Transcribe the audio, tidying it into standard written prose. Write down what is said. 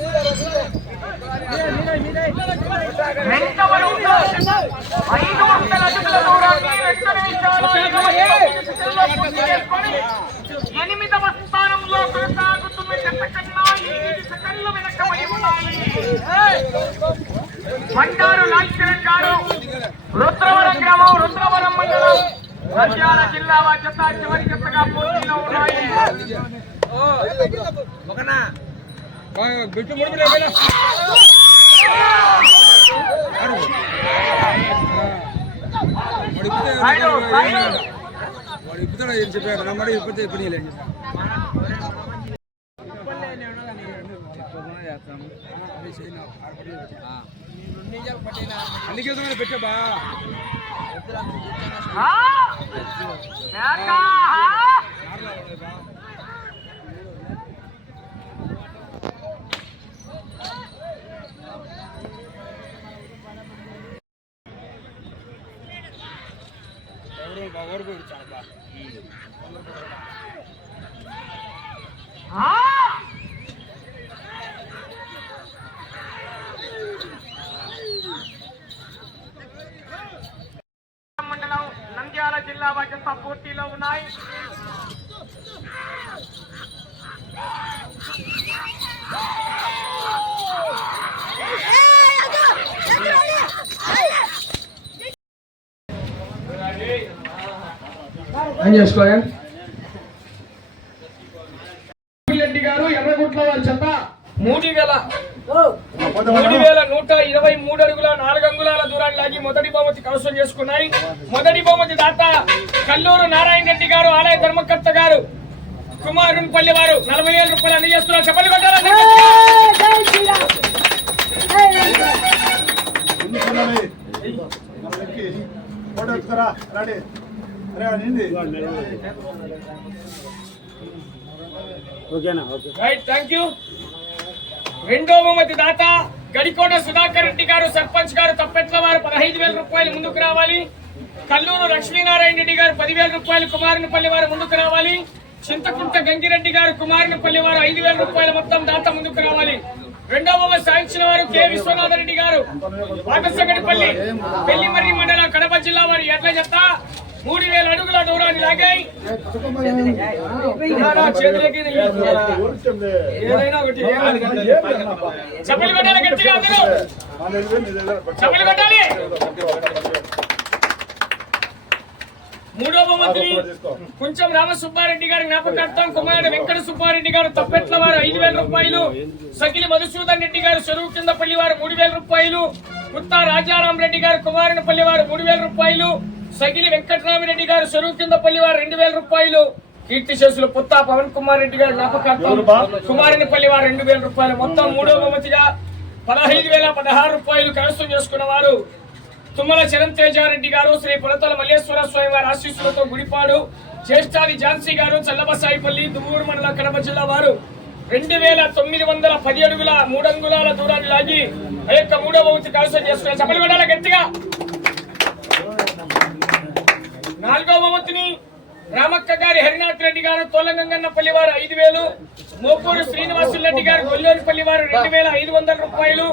8వ స్థానంలో కొనసాగుతున్న జత కన్నా 8 సెకండ్లు వెనకబడి ఉన్నాయి. బండారు లాల్కిరణ్ గారు రుద్రవరం గ్రామం, రుద్రవరం మండలం, నంద్యాల జిల్లా జత చివరి జతగా పోటీలో ఉన్నాయి. చెప్పారు మరి ఇప్పుడు ఇప్పుడు అన్ని కేసులు పెట్టబా ఎవరు చాలా మండలం నంద్యాల జిల్లా జత పోటీలో ఉన్నాయి. రెడ్డి గారు ఎర్రగుట్ల వారి చెత్త 3,123 అడుగుల 4 అంగుళాల దూరాన్ని లాగి మొదటి బహుమతి కైవసం చేసుకున్నాయి. మొదటి బహుమతి దాత కల్లూరు నారాయణ రెడ్డి గారు, ఆలయ ధర్మకర్త గారు, కుమారునిపల్లి వారు 40,000 రూపాయలు అందజేస్తున్నారు. చెప్పలు కొట్టాలి. రెండో బహుమతి దాత గడికోట సుధాకర్ రెడ్డి గారు, సర్పంచ్ గారు, తప్పెట్ల వారు 15,000 రూపాయలు ముందుకు రావాలి. కల్లూరు లక్ష్మీనారాయణ రెడ్డి గారు 10,000 రూపాయలు, కుమారునిపల్లి వారు ముందుకు రావాలి. చింతకుంట గంగిరెడ్డి గారు, కుమారునిపల్లి వారు 5,000 రూపాయలు మొత్తం దాత ముందుకు రావాలి. రెండో బహుమతి సాధించిన వారు కె విశ్వనాథ రెడ్డి గారు, పాటసగడిపల్లి, పెళ్లిమర్రి మండలం, కడప జిల్లా వారి ఎడ్ల జత 3,000 అడుగుల దూరాన్ని లాగాయి. చెప్పలు కొట్టాలి, గట్టిగా అందరూ చెప్పలు కొట్టాలి. మూడో బహుమతిని కొంచెం రామసుబ్బారెడ్డి గారి జ్ఞాపకార్థం కుమారుడు వెంకట సుబ్బారెడ్డి గారు, తప్పెట్ల వారు 5,000 రూపాయలు, సకిలి మధుసూదన్ రెడ్డి గారు, చెరువు కిందపల్లి వారు 3,000 రూపాయలు, కుత్తా రాజారాం రెడ్డి గారు, కుమారునిపల్లి వారు 3,000 రూపాయలు, సగిలి వెంకటరామిరెడ్డి గారు, చెరువు కిందపల్లి వారు 2,000 రూపాయలు, కీర్తి శేషులు పుత్తా పవన్ కుమార్ రెడ్డి గారు జ్ఞాపకార్థం కుమారునిపల్లి వారు 2,000 రూపాయలు. మొత్తం మూడో బహుమతిగా 15,016 రూపాయలు కైవసం చేసుకున్న వారు తుమ్మల చరణ్ తేజారెడ్డి గారు, శ్రీ పులతల మల్లేశ్వర స్వామి వారి ఆశీస్సులతో గుడిపాడు, జ్యేష్ఠాది ఝాన్సీ గారు, చల్లబసాయిపల్లి, దువ్వూరు మండలం, కడప జిల్లా వారు 2,910 అడుగుల 3 అంగుళాల దూరాన్ని లాగి ఆ యొక్క మూడో బహుమతి కైవసం చేసుకున్నారు. చెప్పలు కొట్టాలి గట్టిగా. నాలుగో బహుమతిని రామక్క గారి హరినాథ్ రెడ్డి గారు, తోలంగన్నపల్లి వారు 5,000, మోపూరు శ్రీనివాసులు రెడ్డి గారు, గొల్లూరుపల్లి వారు 2,500 రూపాయలు,